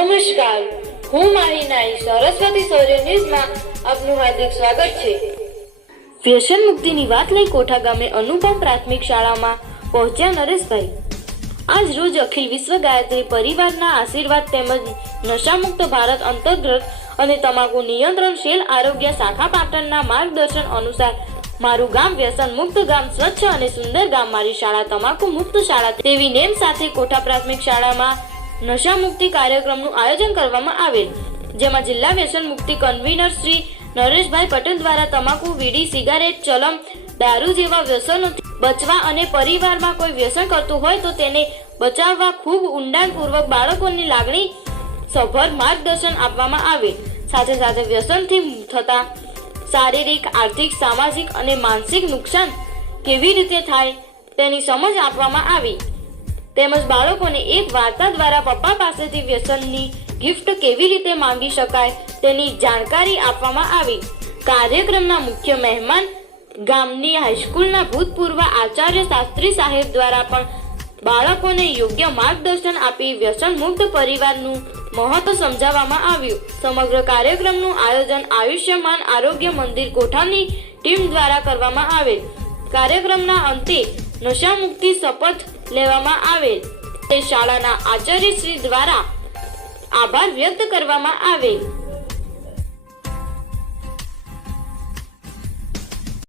નમસ્કાર, હું મારી નાઈ સરસ્વતી સૌર્ય ન્યૂઝમાં આપનું હાર્દિક સ્વાગત છે। વ્યસન મુક્તિની વાત લઈ કોઠા ગામે અનુપમ પ્રાથમિક શાળામાં પહોંચ્યા નરેશભાઈ। આજ રોજ અખિલ વિશ્વ ગાયત્રી પરિવારના આશીર્વાદ તેમજ નશામુક્ત ભારત અંતર્ગત અને તમાકુ નિયંત્રણ સેલ આરોગ્ય શાખા પાટણના માર્ગદર્શન અનુસાર મારું ગામ વ્યસન મુક્ત ગામ, સ્વચ્છ અને સુંદર ગામ, મારી શાળા તમાકુ મુક્ત શાળા તેવી નેમ સાથે કોઠા પ્રાથમિક શાળામાં નશા મુક્તિ કાર્યક્રમનું આયોજન કરવામાં આવેલ, જેમાં જિલ્લા વ્યસન મુક્તિ કન્વીનર શ્રી નરેશભાઈ પટેલ દ્વારા તમાકુ, વીડી, સિગારેટ, ચલમ, દારૂ જેવા વ્યસનોથી બચવા અને પરિવારમાં કોઈ વ્યસન કરતું હોય તો તેને બચાવવા ખૂબ ઊંડાણપૂર્વક બાળકોની લાગણી સભર માર્ગદર્શન આપવામાં આવે। સાથે સાથે વ્યસનથી થતા શારીરિક, આર્થિક, સામાજિક અને માનસિક નુકસાન કેવી રીતે થાય તેની સમજ આપવામાં આવી, તેમજ બાળકોને એક વાર્તા દ્વારા પપ્પા પાસેથી વ્યસનની ગિફ્ટ કેવી રીતે માંગી શકાય તેની જાણકારી આપવામાં આવી। કાર્યક્રમના મુખ્ય મહેમાન ગામની હાઈસ્કૂલના ભૂતપૂર્વ આચાર્ય શાસ્ત્રી સાહેબ દ્વારા પણ બાળકોને યોગ્ય માર્ગદર્શન આપી વ્યસન મુક્ત પરિવારનું મહત્વ સમજાવવામાં આવ્યું। સમગ્ર કાર્યક્રમનું આયોજન આયુષ્યમાન આરોગ્ય મંદિર કોઠાની ટીમ દ્વારા કરવામાં આવેલ। કાર્યક્રમના અંતે નશા મુક્તિ શપથ લેવામાં આવેલ તે શાળાના આચાર્યશ્રી દ્વારા આભાર વ્યક્ત કરવામાં આવેલ।